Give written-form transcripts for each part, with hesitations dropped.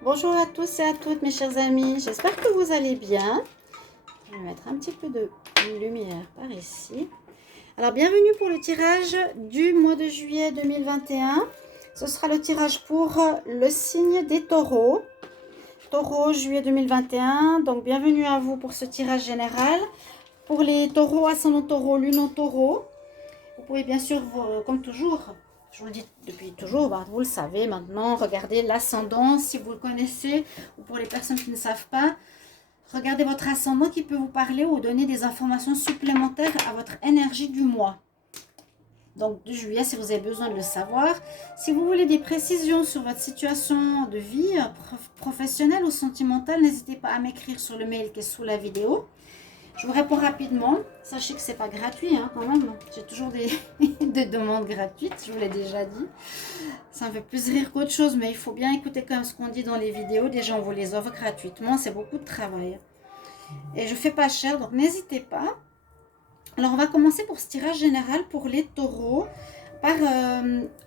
Bonjour à tous et à toutes mes chers amis, j'espère que vous allez bien. Je vais mettre un petit peu de lumière par ici. Alors bienvenue pour le tirage du mois de juillet 2021. Ce sera le tirage pour le signe des taureaux. Taureau juillet 2021, donc bienvenue à vous pour ce tirage général. Pour les taureaux, ascendant taureau, lune en taureau. Vous pouvez bien sûr, comme toujours, je vous le dis depuis toujours, vous le savez maintenant, regardez l'ascendant si vous le connaissez, ou pour les personnes qui ne savent pas, regardez votre ascendant qui peut vous parler ou donner des informations supplémentaires à votre énergie du mois. Donc de juillet, si vous avez besoin de le savoir. Si vous voulez des précisions sur votre situation de vie professionnelle ou sentimentale, n'hésitez pas à m'écrire sur le mail qui est sous la vidéo. Je vous réponds rapidement. Sachez que c'est pas gratuit quand même. J'ai toujours des demandes gratuites, je vous l'ai déjà dit. Ça me fait plus rire qu'autre chose, mais il faut bien écouter quand même ce qu'on dit dans les vidéos. Déjà, on vous les offre gratuitement. C'est beaucoup de travail. Et je fais pas cher, donc n'hésitez pas. Alors, on va commencer pour ce tirage général pour les taureaux par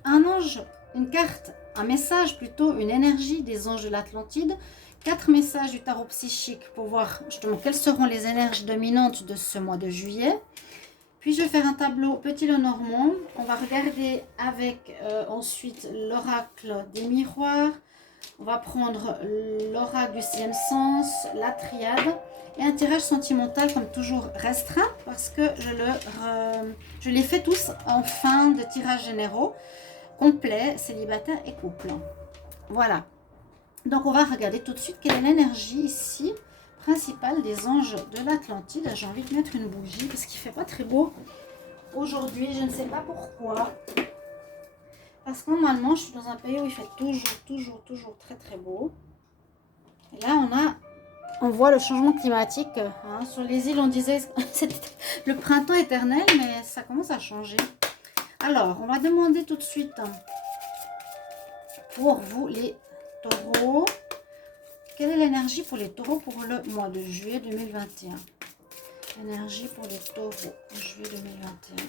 un ange, une carte, un message plutôt, une énergie des anges de l'Atlantide. 4 messages du tarot psychique pour voir justement quelles seront les énergies dominantes de ce mois de juillet. Puis je vais faire un tableau petit Lenormand. On va regarder avec ensuite l'oracle des miroirs. On va prendre l'oracle du sixième sens, la triade et un tirage sentimental comme toujours restreint parce que je les fais tous en fin de tirage généraux, complet, célibataire et couple. Voilà. Donc on va regarder tout de suite quelle est l'énergie ici principale des anges de l'Atlantide. J'ai envie de mettre une bougie parce qu'il ne fait pas très beau aujourd'hui, je ne sais pas pourquoi. Parce que normalement je suis dans un pays où il fait toujours très très beau. Et là on voit le changement climatique. Sur les îles on disait que c'était le printemps éternel, mais ça commence à changer. Alors on va demander tout de suite pour vous les taureaux. Quelle est l'énergie pour les taureaux pour le mois de juillet 2021? L'énergie pour les taureaux en juillet 2021. Les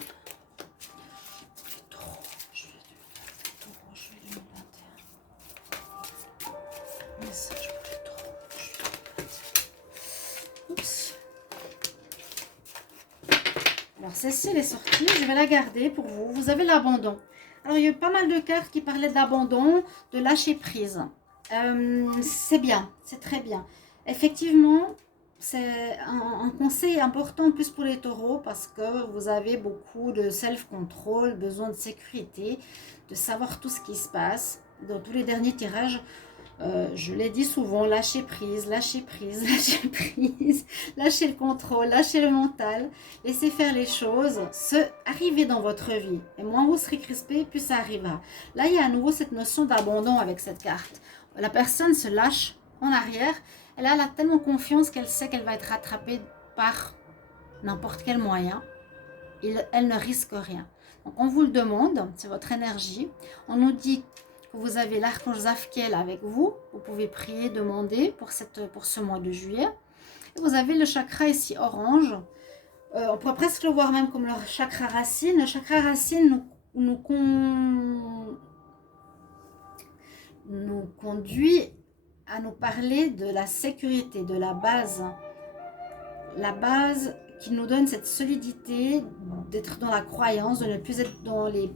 taureaux, juillet 2021. Message pour les taureaux, juillet 2021. Oups. Alors celle-ci, elle est sortie. Je vais la garder pour vous. Vous avez l'abandon. Alors il y a eu pas mal de cartes qui parlaient d'abandon, de lâcher prise. C'est bien, c'est très bien. Effectivement, c'est un conseil important en plus pour les taureaux parce que vous avez beaucoup de self-control, besoin de sécurité, de savoir tout ce qui se passe. Dans tous les derniers tirages, je l'ai dit souvent, lâcher prise, lâcher prise, lâcher prise, lâcher le contrôle, lâcher le mental, laisser faire les choses, arriver dans votre vie. Et moins vous serez crispé, plus ça arrivera. Là, il y a à nouveau cette notion d'abandon avec cette carte. La personne se lâche en arrière. Elle a tellement confiance qu'elle sait qu'elle va être rattrapée par n'importe quel moyen. Elle ne risque rien. Donc on vous le demande, c'est votre énergie. On nous dit que vous avez l'archange Zadkiel avec vous. Vous pouvez prier, demander pour ce mois de juillet. Et vous avez le chakra ici orange. On pourrait presque le voir même comme le chakra racine. Le chakra racine nous conduit à nous parler de la sécurité, de la base. La base qui nous donne cette solidité d'être dans la croyance, de ne plus être dans les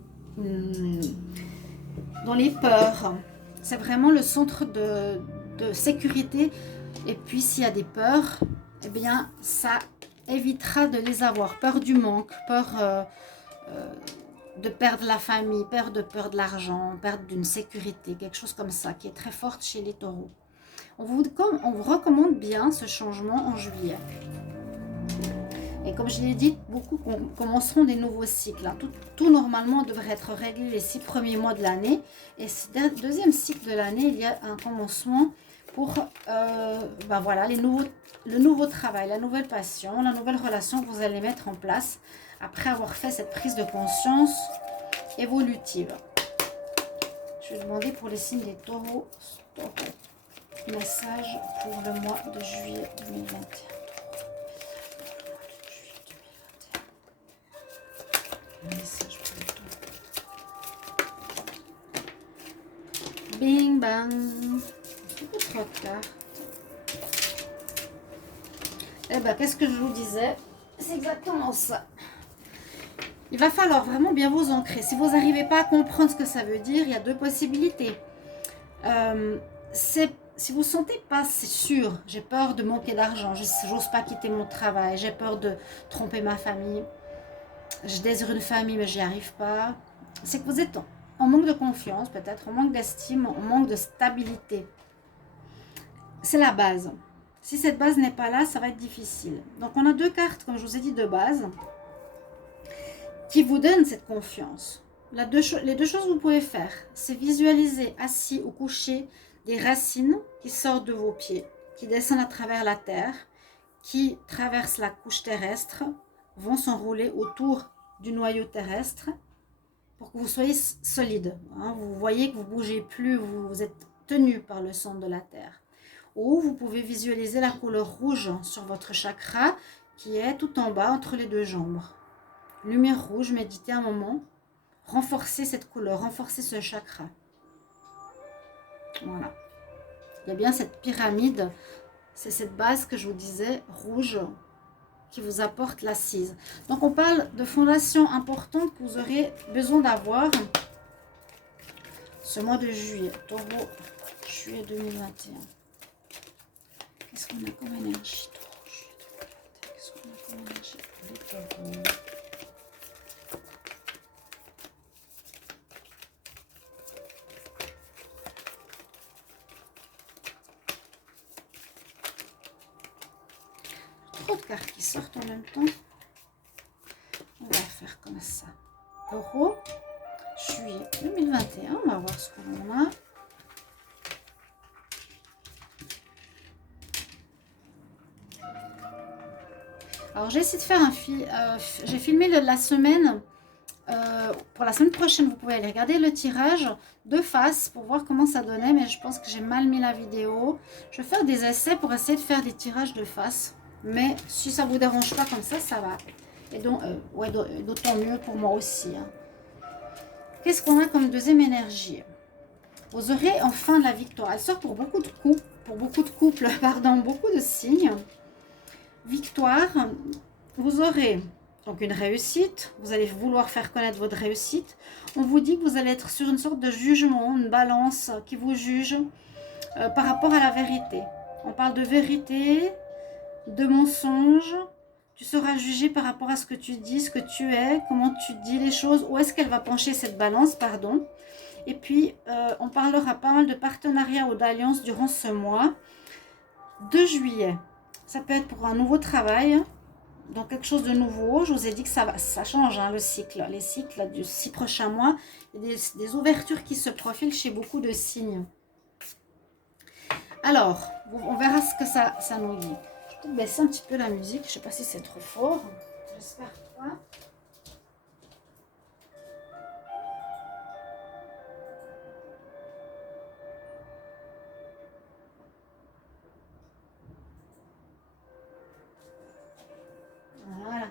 peurs. C'est vraiment le centre de sécurité. Et puis s'il y a des peurs, eh bien ça évitera de les avoir. Peur du manque, peur de perdre la famille, peur de l'argent, peur d'une sécurité, quelque chose comme ça qui est très forte chez les taureaux. On vous recommande bien ce changement en juillet. Et comme je l'ai dit, beaucoup commenceront des nouveaux cycles. Tout normalement devrait être réglé les 6 premiers mois de l'année. Et ce deuxième cycle de l'année, il y a un commencement pour voilà, le nouveau travail, la nouvelle passion, la nouvelle relation que vous allez mettre en place après avoir fait cette prise de conscience évolutive. Je vais demander pour les signes des taureaux. Message pour le mois de juillet 2021. Message pour les taureaux. Bing bang. beaucoup trop de cartes. Eh bien, qu'est-ce que je vous disais? C'est exactement ça. Il va falloir vraiment bien vous ancrer. Si vous n'arrivez pas à comprendre ce que ça veut dire, il y a deux possibilités. Si vous ne sentez pas, c'est sûr, j'ai peur de manquer d'argent, j'ose pas quitter mon travail, j'ai peur de tromper ma famille, je désire une famille mais j'y arrive pas, c'est que vous êtes en manque de confiance peut-être, en manque d'estime, en manque de stabilité. C'est la base. Si cette base n'est pas là, ça va être difficile. Donc on a deux cartes, comme je vous ai dit, de base, qui vous donnent cette confiance. Les deux choses que vous pouvez faire, c'est visualiser assis ou couché des racines qui sortent de vos pieds, qui descendent à travers la terre, qui traversent la couche terrestre, vont s'enrouler autour du noyau terrestre pour que vous soyez solide. Vous voyez que vous ne bougez plus, vous êtes tenu par le centre de la terre. Ou vous pouvez visualiser la couleur rouge sur votre chakra qui est tout en bas entre les deux jambes. Lumière rouge, méditez un moment. Renforcer cette couleur, renforcer ce chakra. Voilà. Il y a bien cette pyramide, c'est cette base que je vous disais, rouge, qui vous apporte l'assise. Donc on parle de fondations importantes que vous aurez besoin d'avoir ce mois de juillet. Taureau, juillet 2021. Qu'est-ce qu'on a comme énergie? Taureau, juillet 2021. Qu'est-ce qu'on a comme énergie? Les taureaux. Trop de cartes qui sortent en même temps. On va faire comme ça. Taureau, juillet 2021. On va voir ce que l'on a. Alors j'ai essayé de faire j'ai filmé la semaine. Pour la semaine prochaine, vous pouvez aller regarder le tirage de face pour voir comment ça donnait. Mais je pense que j'ai mal mis la vidéo. Je vais faire des essais pour essayer de faire des tirages de face. Mais si ça ne vous dérange pas comme ça va. Et donc, ouais, d'autant mieux pour moi aussi. Hein. Qu'est-ce qu'on a comme deuxième énergie? Vous aurez enfin de la victoire. Elle sort pour beaucoup de couples, pardon, beaucoup de signes. Victoire, vous aurez donc une réussite. Vous allez vouloir faire connaître votre réussite. On vous dit que vous allez être sur une sorte de jugement, une balance qui vous juge par rapport à la vérité. On parle de vérité, de mensonge. Tu seras jugé par rapport à ce que tu dis, ce que tu es, comment tu dis les choses, où est-ce qu'elle va pencher cette balance, pardon. Et puis, on parlera pas mal de partenariats ou d'alliances durant ce mois de juillet. Ça peut être pour un nouveau travail, donc quelque chose de nouveau. Je vous ai dit que ça change, hein, le cycle. Les cycles du 6 prochains mois, il y a des ouvertures qui se profilent chez beaucoup de signes. Alors, on verra ce que ça nous dit. Je vais peut-être baisser un petit peu la musique. Je ne sais pas si c'est trop fort. J'espère pas. Voilà.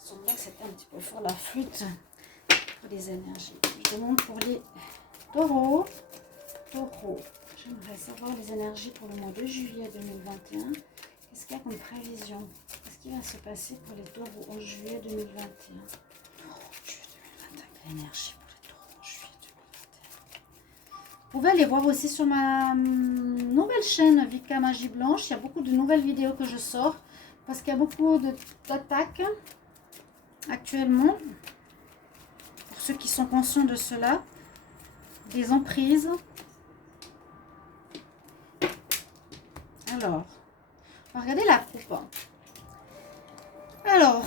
Il semblait que c'était un petit peu fort la flûte pour les énergies. Je demande pour les taureaux. J'aimerais savoir les énergies pour le mois de juillet 2021. Qu'est-ce qu'il y a comme prévision? Qu'est-ce qui va se passer pour les taureaux en juillet 2021? Juillet 2021, l'énergie pour les taureaux en juillet 2021. Vous pouvez aller voir aussi sur ma nouvelle chaîne Vika Magie Blanche. Il y a beaucoup de nouvelles vidéos que je sors parce qu'il y a beaucoup d'attaques actuellement. Pour ceux qui sont conscients de cela, des emprises. Alors, on va regarder la coupe. Alors,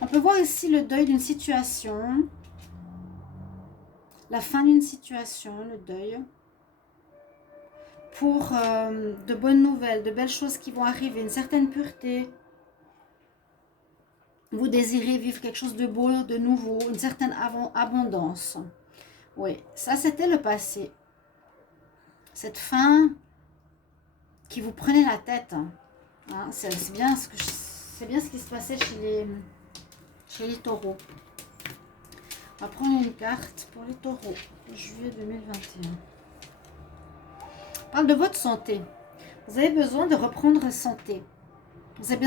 on peut voir ici le deuil d'une situation, la fin d'une situation, le deuil, pour de bonnes nouvelles, de belles choses qui vont arriver, une certaine pureté. Vous désirez vivre quelque chose de beau, de nouveau, une certaine abondance. Oui, ça c'était le passé. Cette fin qui vous prenait la tête. Hein, c'est bien ce qui se passait chez les taureaux. On va prendre une carte pour les taureaux, juillet 2021. On parle de votre santé. Vous avez besoin de reprendre santé. Vous avez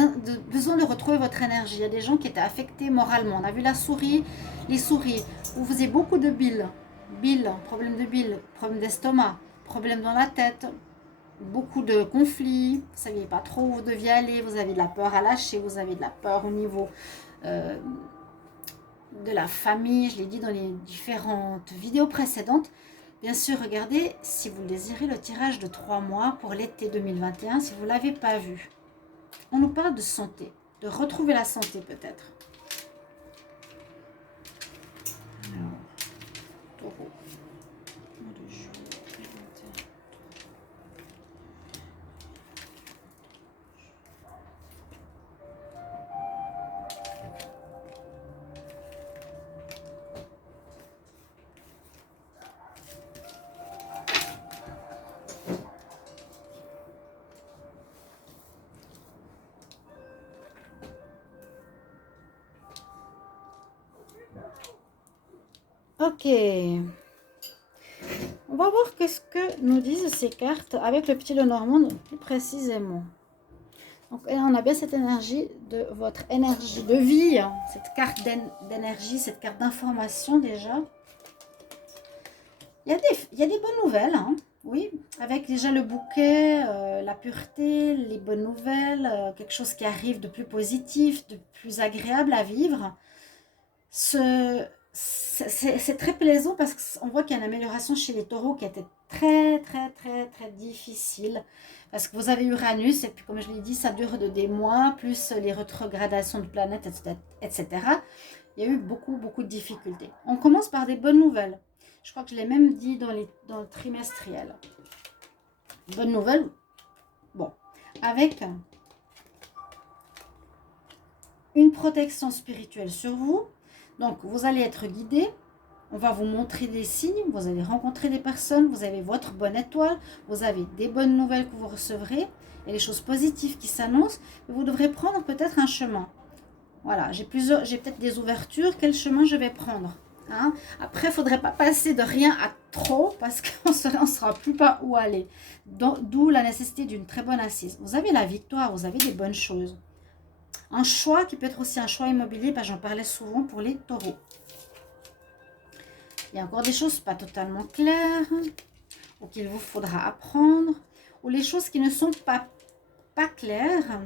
besoin de retrouver votre énergie. Il y a des gens qui étaient affectés moralement. On a vu la souris, les souris. Vous faisiez beaucoup de bile. Bile, problème de bile, problème d'estomac, problème dans la tête. Beaucoup de conflits. Vous ne saviez pas trop où vous deviez aller. Vous avez de la peur à lâcher. Vous avez de la peur au niveau de la famille. Je l'ai dit dans les différentes vidéos précédentes. Bien sûr, regardez, si vous le désirez, le tirage de 3 mois pour l'été 2021, si vous ne l'avez pas vu. On nous parle de santé, de retrouver la santé peut-être. Alors, taureau, mois de juillet 2021. Ok, on va voir qu'est-ce que nous disent ces cartes avec le petit Lenormand plus précisément. Donc là, on a bien cette énergie de votre énergie de vie, hein, cette carte d'énergie, cette carte d'information déjà. Il y a des bonnes nouvelles, hein, oui, avec déjà le bouquet, la pureté, les bonnes nouvelles, quelque chose qui arrive de plus positif, de plus agréable à vivre. C'est très plaisant parce qu'on voit qu'il y a une amélioration chez les taureaux qui a été très difficile. Parce que vous avez Uranus et puis comme je l'ai dit, ça dure des mois, plus les rétrogradations de planètes, etc. Il y a eu beaucoup de difficultés. On commence par des bonnes nouvelles. Je crois que je l'ai même dit dans le trimestriel. Bonne nouvelle, bon, avec une protection spirituelle sur vous. Donc, vous allez être guidé, on va vous montrer des signes, vous allez rencontrer des personnes, vous avez votre bonne étoile, vous avez des bonnes nouvelles que vous recevrez, et les choses positives qui s'annoncent, vous devrez prendre peut-être un chemin. Voilà, j'ai peut-être des ouvertures, quel chemin je vais prendre, hein? Après, il ne faudrait pas passer de rien à trop, parce qu'on ne saura plus pas où aller. D'où la nécessité d'une très bonne assise. Vous avez la victoire, vous avez des bonnes choses. Un choix qui peut être aussi un choix immobilier, j'en parlais souvent pour les taureaux. Il y a encore des choses pas totalement claires, ou qu'il vous faudra apprendre, ou les choses qui ne sont pas claires.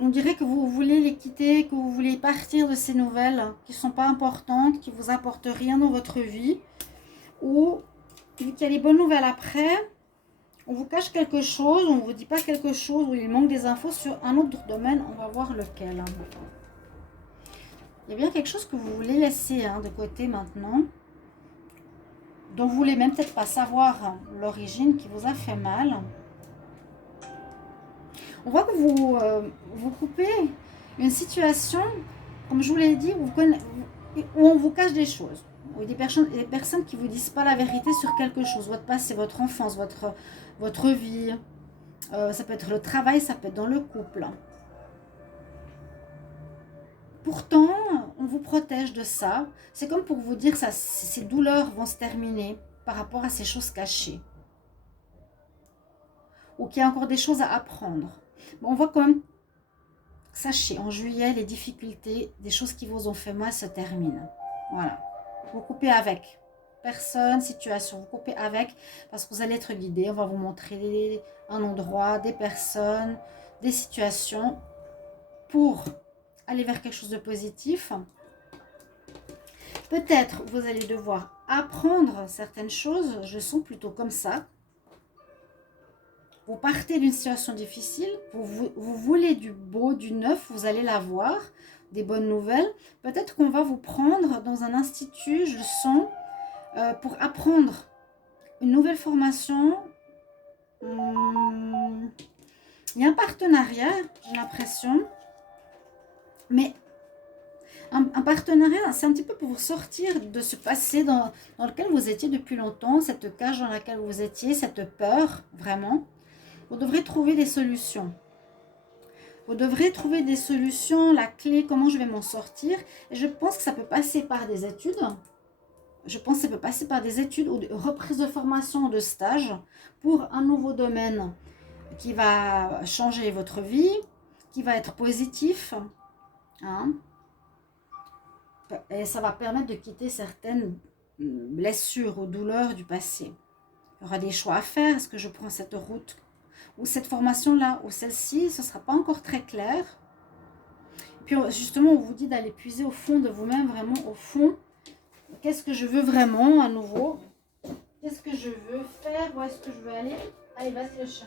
On dirait que vous voulez les quitter, que vous voulez partir de ces nouvelles qui ne sont pas importantes, qui ne vous apportent rien dans votre vie, ou vu qu'il y a les bonnes nouvelles après, on vous cache quelque chose, on ne vous dit pas quelque chose, ou il manque des infos sur un autre domaine, on va voir lequel. Il y a bien quelque chose que vous voulez laisser de côté maintenant, dont vous voulez même peut-être pas savoir l'origine, qui vous a fait mal. On voit que vous coupez une situation, comme je vous l'ai dit, où on vous cache des choses. Ou des personnes qui ne vous disent pas la vérité sur quelque chose. Votre passé, votre enfance, votre vie. Ça peut être le travail, ça peut être dans le couple. Pourtant, on vous protège de ça. C'est comme pour vous dire que ces douleurs vont se terminer par rapport à ces choses cachées. Ou qu'il y a encore des choses à apprendre. Bon, on voit quand même, sachez, en juillet, les difficultés, des choses qui vous ont fait mal se terminent. Voilà. Vous coupez avec. Personne, situation, vous coupez avec parce que vous allez être guidé. On va vous montrer un endroit, des personnes, des situations pour aller vers quelque chose de positif. Peut-être vous allez devoir apprendre certaines choses. Je sens plutôt comme ça. Vous partez d'une situation difficile, vous voulez du beau, du neuf, vous allez l'avoir, des bonnes nouvelles. Peut-être qu'on va vous prendre dans un institut, je sens, pour apprendre une nouvelle formation. Il y a un partenariat, j'ai l'impression. Mais un partenariat, c'est un petit peu pour vous sortir de ce passé dans lequel vous étiez depuis longtemps, cette cage dans laquelle vous étiez, cette peur, vraiment. Vous devrez trouver des solutions. Vous devrez trouver des solutions, la clé, comment je vais m'en sortir. Et je pense que ça peut passer par des études. Je pense que ça peut passer par des études ou de reprise de formation ou de stage pour un nouveau domaine qui va changer votre vie, qui va être positif. Hein. Et ça va permettre de quitter certaines blessures ou douleurs du passé. Il y aura des choix à faire. Est-ce que je prends cette route ou cette formation-là ou celle-ci? Ce ne sera pas encore très clair. Puis justement, on vous dit d'aller puiser au fond de vous-même, vraiment au fond. Qu'est-ce que je veux vraiment à nouveau? Qu'est-ce que je veux faire? Où est-ce que je veux aller? Allez, vas-y le chat.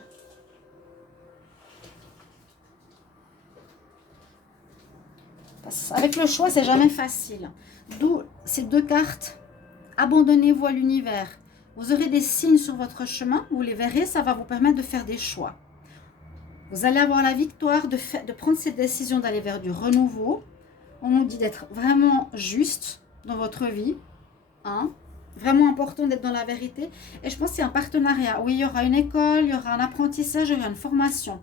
Avec le choix, c'est jamais facile. D'où ces deux cartes. Abandonnez-vous à l'univers. Vous aurez des signes sur votre chemin. Vous les verrez, ça va vous permettre de faire des choix. Vous allez avoir la victoire de prendre cette décision d'aller vers du renouveau. On nous dit d'être vraiment juste dans votre vie. Hein? Vraiment important d'être dans la vérité. Et je pense qu'il y a un partenariat. Oui, il y aura une école, il y aura un apprentissage, il y aura une formation.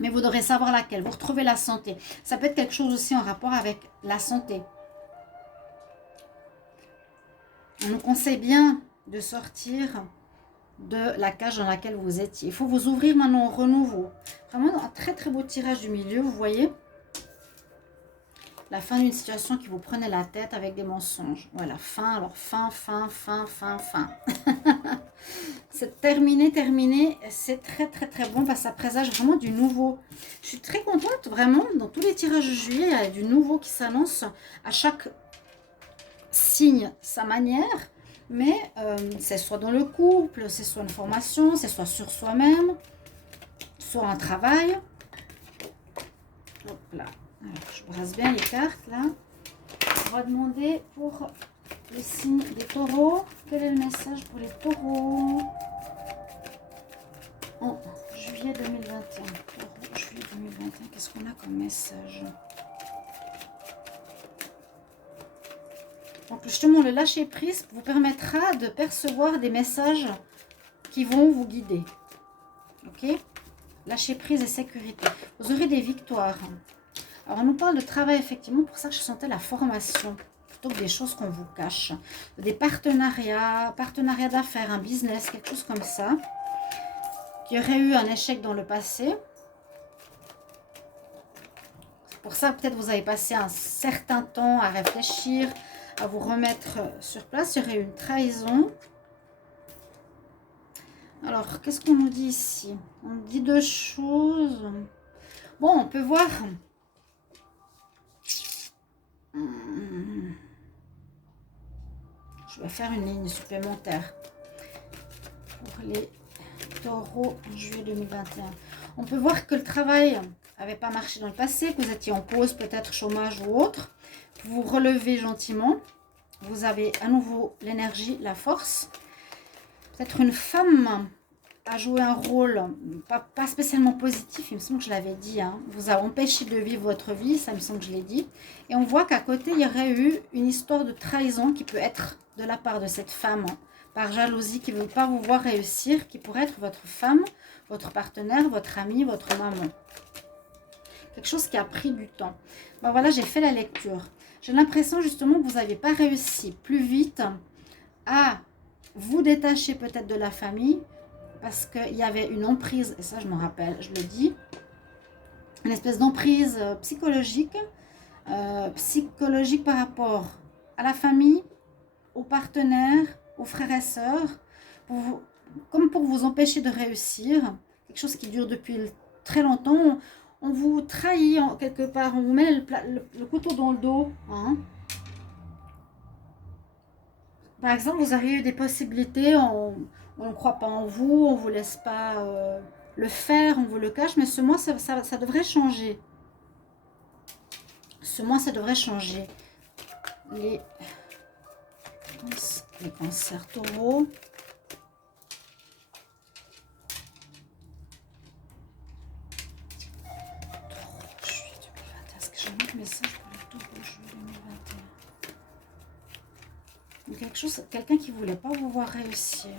Mais vous devrez savoir laquelle. Vous retrouvez la santé. Ça peut être quelque chose aussi en rapport avec la santé. On nous conseille bien de sortir de la cage dans laquelle vous étiez. Il faut vous ouvrir maintenant au renouveau. Vraiment un très très beau tirage du milieu, vous voyez. La fin d'une situation qui vous prenait la tête avec des mensonges. Voilà, fin, alors fin. C'est terminé. C'est très très bon parce que ça présage vraiment du nouveau. Je suis très contente, vraiment. Dans tous les tirages de juillet, il y a du nouveau qui s'annonce. À chaque signe, sa manière. Mais c'est soit dans le couple, c'est soit une formation, c'est soit sur soi-même, soit un travail. Hop là. Alors, je brasse bien les cartes là. On va demander pour le signe des taureaux. Quel est le message pour les taureaux en juillet 2021? Taureau, juillet 2021, qu'est-ce qu'on a comme message? Donc justement, le lâcher prise vous permettra de percevoir des messages qui vont vous guider. Ok? Lâcher prise et sécurité. Vous aurez des victoires. Alors, on nous parle de travail, effectivement. Pour ça que je sentais la formation. Plutôt que des choses qu'on vous cache. Des partenariats d'affaires, un business, quelque chose comme ça. Qui aurait eu un échec dans le passé. C'est pour ça que peut-être vous avez passé un certain temps à réfléchir, à vous remettre sur place. Il y aurait eu une trahison. Alors, qu'est-ce qu'on nous dit ici? On dit deux choses. Bon, on peut voir... Je vais faire une ligne supplémentaire pour les taureaux en juillet 2021. On peut voir que le travail n'avait pas marché dans le passé, que vous étiez en pause, peut-être chômage ou autre. Vous vous relevez gentiment. Vous avez à nouveau l'énergie, la force. Peut-être une femme a joué un rôle pas spécialement positif, il me semble que je l'avais dit, hein, vous a empêché de vivre votre vie, ça me semble que je l'ai dit. Et on voit qu'à côté, il y aurait eu une histoire de trahison qui peut être de la part de cette femme, par jalousie, qui ne veut pas vous voir réussir, qui pourrait être votre femme, votre partenaire, votre ami, votre maman. Quelque chose qui a pris du temps. Ben voilà, j'ai fait la lecture. J'ai l'impression justement que vous n'avez pas réussi plus vite à vous détacher peut-être de la famille, parce qu'il y avait une emprise, et ça je me rappelle, je le dis, une espèce d'emprise psychologique par rapport à la famille, aux partenaires, aux frères et sœurs, comme pour vous empêcher de réussir, quelque chose qui dure depuis très longtemps. On vous trahit quelque part, on vous met le couteau dans le dos. Hein. Par exemple, vous avez eu des possibilités, on ne croit pas en vous, on ne vous laisse pas le faire, on vous le cache, mais ce mois, ça devrait changer. Ce mois, ça devrait changer. Les cancers taureaux. Juillet 2021. Est-ce que j'ai un autre message pour les taureaux juillet 2021? Quelque chose, quelqu'un qui ne voulait pas vous voir réussir.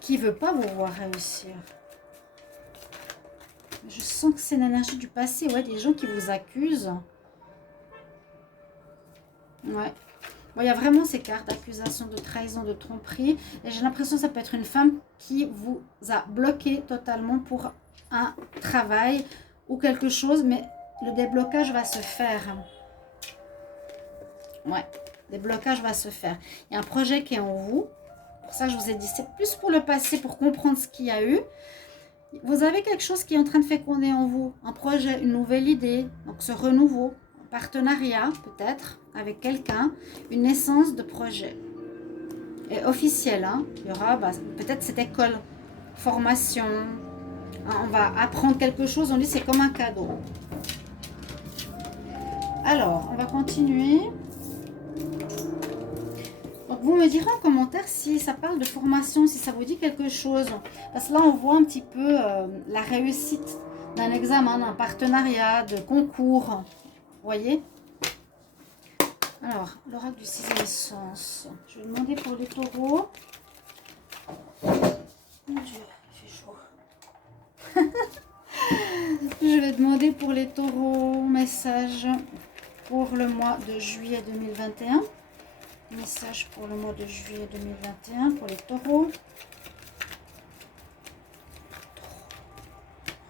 Qui ne veut pas vous voir réussir. Je sens que c'est l'énergie du passé. Ouais, des gens qui vous accusent. Ouais. Bon, il y a vraiment ces cartes d'accusation, de trahison, de tromperie. Et j'ai l'impression que ça peut être une femme qui vous a bloqué totalement pour un travail ou quelque chose. Mais le déblocage va se faire. Ouais, le déblocage va se faire. Il y a un projet qui est en vous. Pour ça, je vous ai dit, c'est plus pour le passé, pour comprendre ce qu'il y a eu. Vous avez quelque chose qui est en train de féconder en vous. Un projet, une nouvelle idée. Donc, ce renouveau, un partenariat peut-être avec quelqu'un. Une naissance de projet. Et officiel, hein. Il y aura peut-être cette école, formation. On va apprendre quelque chose. On dit c'est comme un cadeau. Alors, on va continuer. Donc, vous me direz en commentaire si ça parle de formation, si ça vous dit quelque chose. Parce que là, on voit un petit peu la réussite d'un examen, d'un partenariat, de concours. Vous voyez? Alors, l'oracle du sixième sens. Je vais demander pour les taureaux. Mon Dieu, il fait chaud. Je vais demander pour les taureaux, message pour le mois de juillet 2021. Message pour le mois de juillet 2021 pour les taureaux.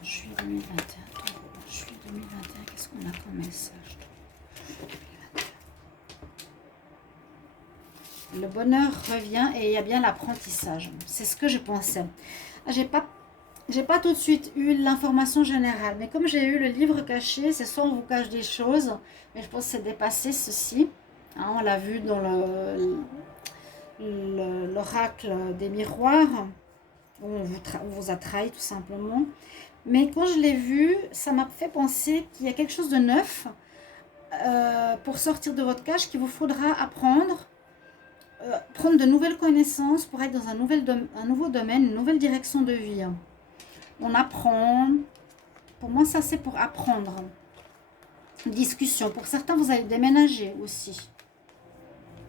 Juillet 2021, taureau. Juillet 2021, qu'est-ce qu'on a comme message? Le bonheur revient et il y a bien l'apprentissage. C'est ce que je pensais. J'ai pas tout de suite eu l'information générale. Mais comme j'ai eu le livre caché, c'est soit on vous cache des choses, mais je pense que c'est dépassé ceci. Hein, on l'a vu dans l'oracle des miroirs, où on vous a trahi tout simplement. Mais quand je l'ai vu, ça m'a fait penser qu'il y a quelque chose de neuf pour sortir de votre cage qu'il vous faudra apprendre, prendre de nouvelles connaissances pour être dans un nouveau domaine, une nouvelle direction de vie. On apprend. Pour moi, ça c'est pour apprendre. Une discussion. Pour certains, vous allez déménager aussi.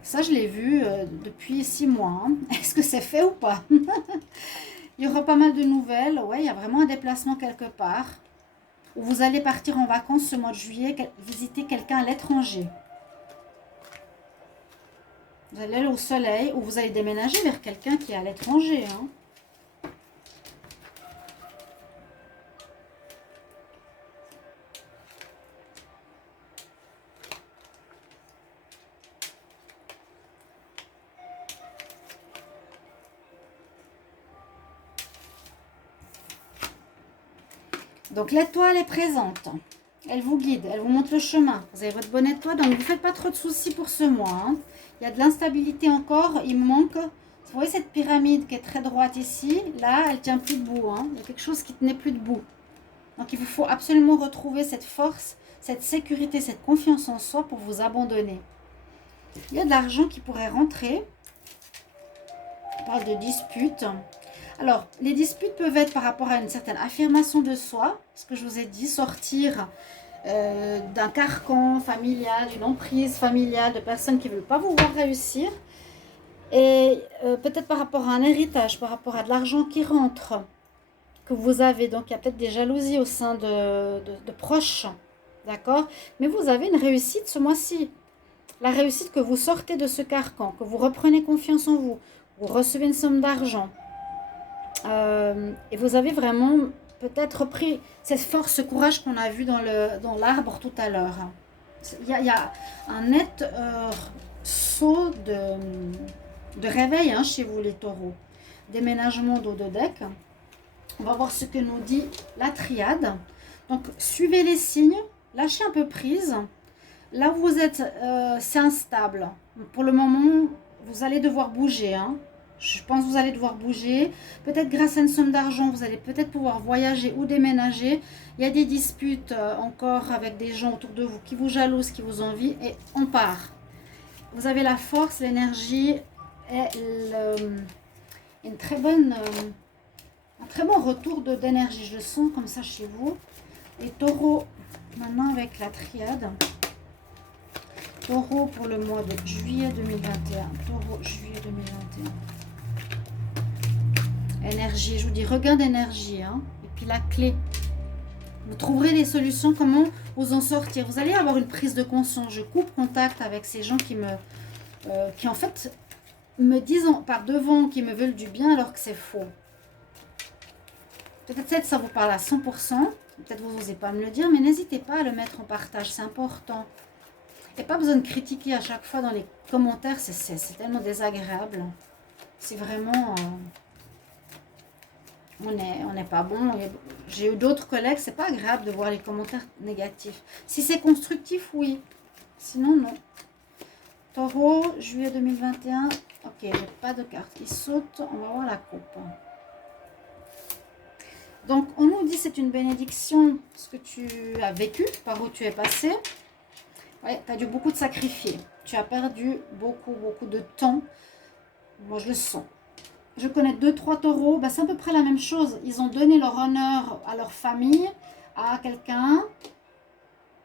Ça, je l'ai vu depuis 6 mois. Hein. Est-ce que c'est fait ou pas? Il y aura pas mal de nouvelles. Ouais, il y a vraiment un déplacement quelque part. Où vous allez partir en vacances ce mois de juillet, visiter quelqu'un à l'étranger. Vous allez aller au soleil ou vous allez déménager vers quelqu'un qui est à l'étranger. Hein. Donc l'étoile est présente, elle vous guide, elle vous montre le chemin. Vous avez votre bonne étoile, donc ne vous faites pas trop de soucis pour ce mois. Hein. Il y a de l'instabilité encore, il me manque, vous voyez cette pyramide qui est très droite ici, là elle tient plus debout. Hein. Il y a quelque chose qui tenait plus debout. Donc il vous faut absolument retrouver cette force, cette sécurité, cette confiance en soi pour vous abandonner. Il y a de l'argent qui pourrait rentrer. On parle de disputes. Alors, les disputes peuvent être par rapport à une certaine affirmation de soi, ce que je vous ai dit, sortir d'un carcan familial, d'une emprise familiale, de personnes qui ne veulent pas vous voir réussir. Et peut-être par rapport à un héritage, par rapport à de l'argent qui rentre, que vous avez. Donc, il y a peut-être des jalousies au sein de proches, d'accord? Mais vous avez une réussite ce mois-ci. La réussite que vous sortez de ce carcan, que vous reprenez confiance en vous, vous recevez une somme d'argent. Et vous avez vraiment peut-être pris cette force, ce courage qu'on a vu dans l'arbre tout à l'heure. Il y a un net saut de réveil hein, chez vous les taureaux. Déménagement d'eau de deck. On va voir ce que nous dit la triade. Donc suivez les signes, lâchez un peu prise. Là où vous êtes, c'est instable. Pour le moment, vous allez devoir bouger. Hein. Je pense que vous allez devoir bouger. Peut-être grâce à une somme d'argent, vous allez peut-être pouvoir voyager ou déménager. Il y a des disputes encore avec des gens autour de vous qui vous jalousent, qui vous envient. Et on part. Vous avez la force, l'énergie et un très bon retour d'énergie. Je le sens comme ça chez vous. Et taureau, maintenant avec la triade. Taureau pour le mois de juillet 2021. Taureau, juillet 2021. Énergie, je vous dis regain d'énergie. Hein. Et puis la clé. Vous trouverez les solutions, comment vous en sortir. Vous allez avoir une prise de conscience. Je coupe contact avec ces gens qui en fait me disent par devant qu'ils me veulent du bien alors que c'est faux. Peut-être que ça vous parle à 100%. Peut-être vous n'osez pas me le dire, mais n'hésitez pas à le mettre en partage. C'est important. Et pas besoin de critiquer à chaque fois dans les commentaires. C'est tellement désagréable. C'est vraiment... on n'est pas bon. J'ai eu d'autres collègues, c'est pas agréable de voir les commentaires négatifs. Si c'est constructif, oui. Sinon, non. Taureau, juillet 2021. Ok, j'ai pas de carte qui saute. On va voir la coupe. Donc, on nous dit c'est une bénédiction, ce que tu as vécu, par où tu es passé. Ouais, tu as dû beaucoup te sacrifier. Tu as perdu beaucoup de temps. Moi, je le sens. Je connais 2-3 taureaux, c'est à peu près la même chose. Ils ont donné leur honneur à leur famille, à quelqu'un,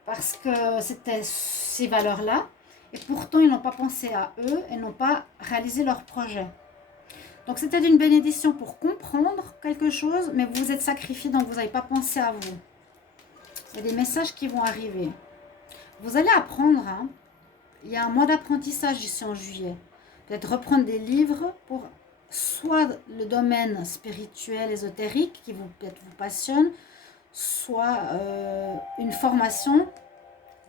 parce que c'était ces valeurs-là. Et pourtant, ils n'ont pas pensé à eux et n'ont pas réalisé leur projet. Donc, c'était une bénédiction pour comprendre quelque chose, mais vous vous êtes sacrifié, donc vous n'avez pas pensé à vous. Il y a des messages qui vont arriver. Vous allez apprendre. Hein. Il y a un mois d'apprentissage ici en juillet. Peut-être reprendre des livres pour... soit le domaine spirituel, ésotérique qui peut-être vous passionne, soit une formation,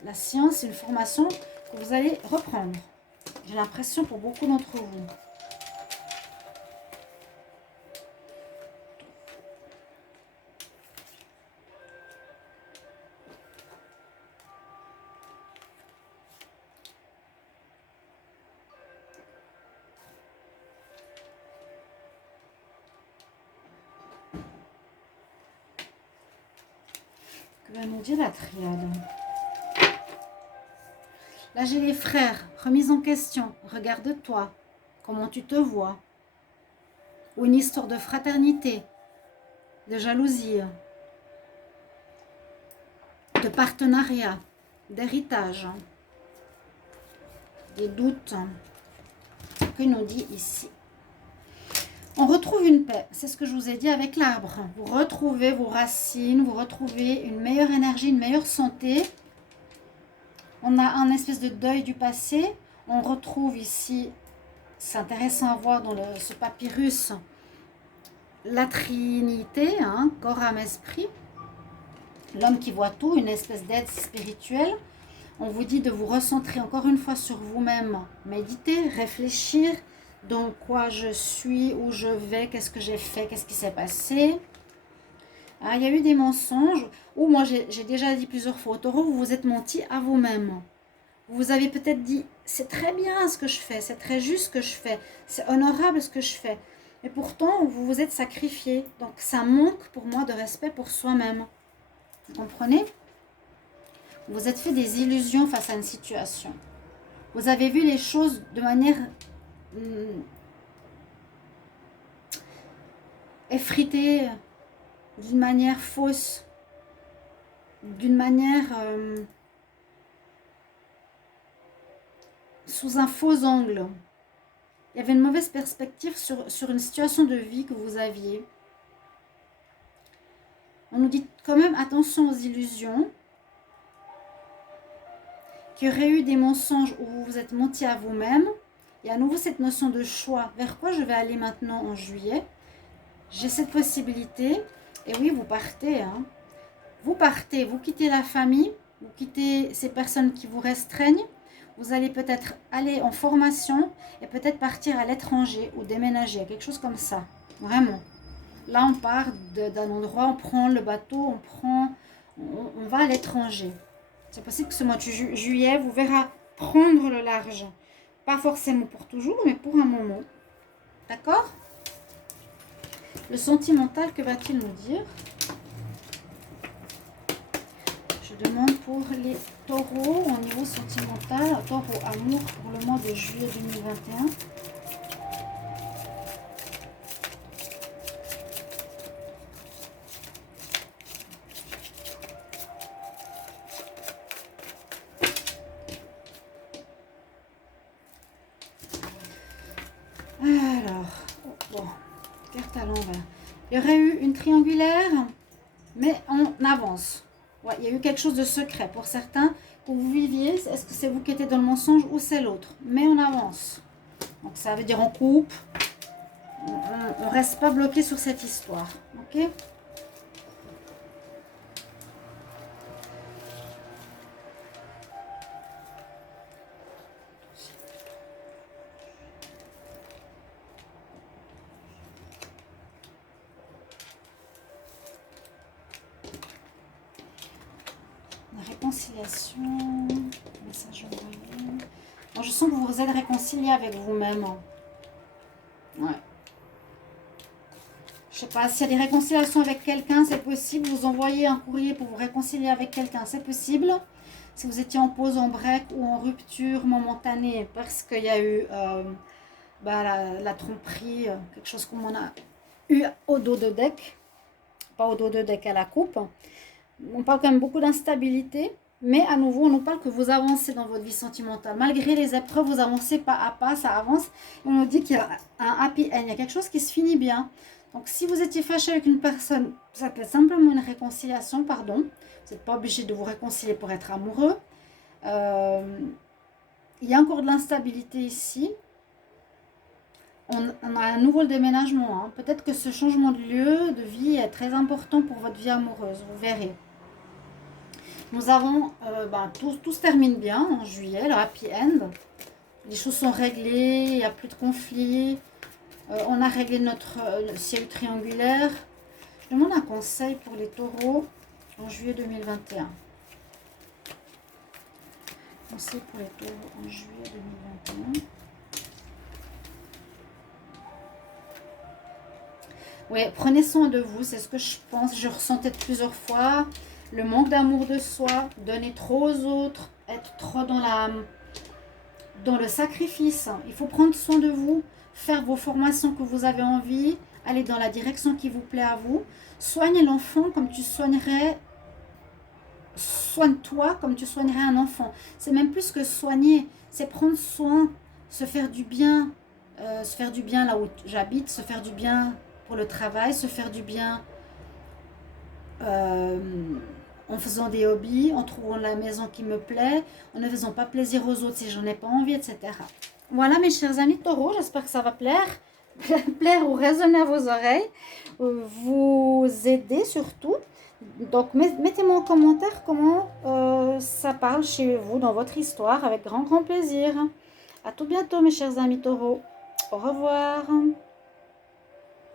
la science, une formation que vous allez reprendre. J'ai l'impression pour beaucoup d'entre vous. Que va nous dire la triade? Là, j'ai les frères. Remise en question. Regarde-toi. Comment tu te vois? Ou une histoire de fraternité, de jalousie, de partenariat, d'héritage, des doutes. Qu'il nous dit ici. On retrouve une paix. C'est ce que je vous ai dit avec l'arbre. Vous retrouvez vos racines, vous retrouvez une meilleure énergie, une meilleure santé. On a un espèce de deuil du passé. On retrouve ici, c'est intéressant à voir dans ce papyrus, la trinité, hein, corps, âme, esprit. L'homme qui voit tout, une espèce d'aide spirituelle. On vous dit de vous recentrer encore une fois sur vous-même. Méditer, réfléchir dans quoi je suis, où je vais, qu'est-ce que j'ai fait, qu'est-ce qui s'est passé. Ah, il y a eu des mensonges, ou moi j'ai déjà dit plusieurs fois au taureau, vous vous êtes menti à vous-même. Vous avez peut-être dit, c'est très bien ce que je fais, c'est très juste ce que je fais, c'est honorable ce que je fais. Et pourtant, vous vous êtes sacrifié. Donc, ça manque pour moi de respect pour soi-même. Vous comprenez? Vous vous êtes fait des illusions face à une situation. Vous avez vu les choses de manière effritée, d'une manière fausse, d'une manière sous un faux angle. Il y avait une mauvaise perspective sur une situation de vie que vous aviez. On nous dit quand même attention aux illusions, qu'il y aurait eu des mensonges où vous vous êtes menti à vous-même. Et à nouveau cette notion de choix. Vers quoi je vais aller maintenant en juillet? J'ai cette possibilité. Et oui, vous partez. Hein. Vous partez, vous quittez la famille, vous quittez ces personnes qui vous restreignent. Vous allez peut-être aller en formation et peut-être partir à l'étranger ou déménager, quelque chose comme ça. Vraiment. Là, on part d'un endroit, on prend le bateau, on va à l'étranger. C'est possible que ce mois de juillet vous verra prendre le large. Pas forcément pour toujours, mais pour un moment. D'accord? Le sentimental, que va-t-il nous dire? Je demande pour les taureaux au niveau sentimental. Taureau amour pour le mois de juillet 2021. Alors, bon, carte à l'envers. Il y aurait eu une triangulaire. mais on avance. Ouais, il y a eu quelque chose de secret pour certains que vous viviez. Est-ce que c'est vous qui étiez dans le mensonge ou c'est l'autre? Mais on avance. Donc ça veut dire on coupe. On ne reste pas bloqué sur cette histoire. Ok? La réconciliation. Message envoyé. Bon, je sens que vous vous êtes réconcilié avec vous-même. Ouais. Je sais pas, s'il y a des réconciliations avec quelqu'un, c'est possible. Vous envoyez un courrier pour vous réconcilier avec quelqu'un, c'est possible. Si vous étiez en pause, en break ou en rupture momentanée parce qu'il y a eu la tromperie, quelque chose comme on a eu au dos de deck, pas au dos de deck, à la coupe. On parle quand même beaucoup d'instabilité, mais à nouveau, on nous parle que vous avancez dans votre vie sentimentale. Malgré les épreuves, vous avancez pas à pas, ça avance. On nous dit qu'il y a un happy end, il y a quelque chose qui se finit bien. Donc, si vous étiez fâché avec une personne, ça peut être simplement une réconciliation, pardon. Vous n'êtes pas obligé de vous réconcilier pour être amoureux. Il y a encore de l'instabilité ici. On a un nouveau déménagement. Hein. Peut-être que ce changement de lieu, de vie est très important pour votre vie amoureuse. Vous verrez. Nous avons, tout se termine bien en juillet, le happy end. Les choses sont réglées, il n'y a plus de conflits. On a réglé notre ciel triangulaire. Je demande un conseil pour les taureaux en juillet 2021. Conseil pour les taureaux en juillet 2021. Oui, prenez soin de vous, c'est ce que je pense. Je ressentais plusieurs fois. Le manque d'amour de soi, donner trop aux autres, être trop dans le sacrifice. Il faut prendre soin de vous, faire vos formations que vous avez envie, aller dans la direction qui vous plaît à vous. Soignez l'enfant comme tu soignerais... Soigne-toi comme tu soignerais un enfant. C'est même plus que soigner, c'est prendre soin, se faire du bien là où j'habite, se faire du bien pour le travail, se faire du bien en faisant des hobbies, en trouvant la maison qui me plaît, en ne faisant pas plaisir aux autres si j'en ai pas envie, etc. Voilà mes chers amis taureaux, j'espère que ça va plaire ou résonner à vos oreilles, vous aider surtout. Donc mettez-moi en commentaire comment ça parle chez vous dans votre histoire avec grand plaisir. À tout bientôt mes chers amis taureaux. Au revoir.